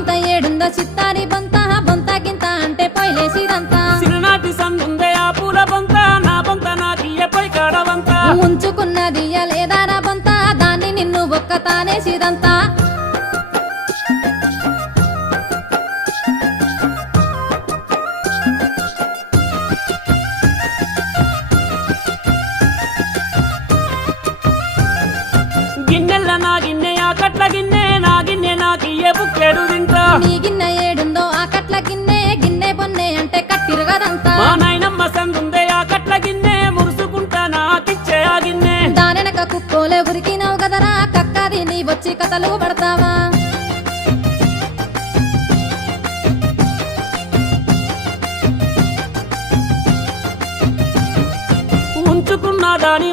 బొంత ఏడుందో చిత్తారి బొంత బొంత గింత అంటే పొయ్యిలేసిదంతా చిన్ననాటి సందుందే ఆ పూల బొంత నా బొంత నాకియ్య పొయ్యి కాడవంత ముంచుకున్నది లేదారా బొంత దాన్ని నిన్ను ఒక్క తానేసిదంతా గిన్నెల నా గిన్నె ఆ కట్ల గిన్నె నా గిన్నె నాకియ్య బుక్కెడు తింటా నీ గిన్నె ఏడుందో ఆ కట్ల గిన్నె గిన్నె బొన్నె అంటే కట్టిరుగదంతా మా నాయనమ్మ సందుందే ఆ కట్ల గిన్నె మురుసుకుంటా నాకిచ్చే ఆ గిన్నె దానెనక కుక్కోలే ఉరికినావు కదరా కక్కది నీ వచ్చి కథలు పడతావా ఉంచుకున్న దాని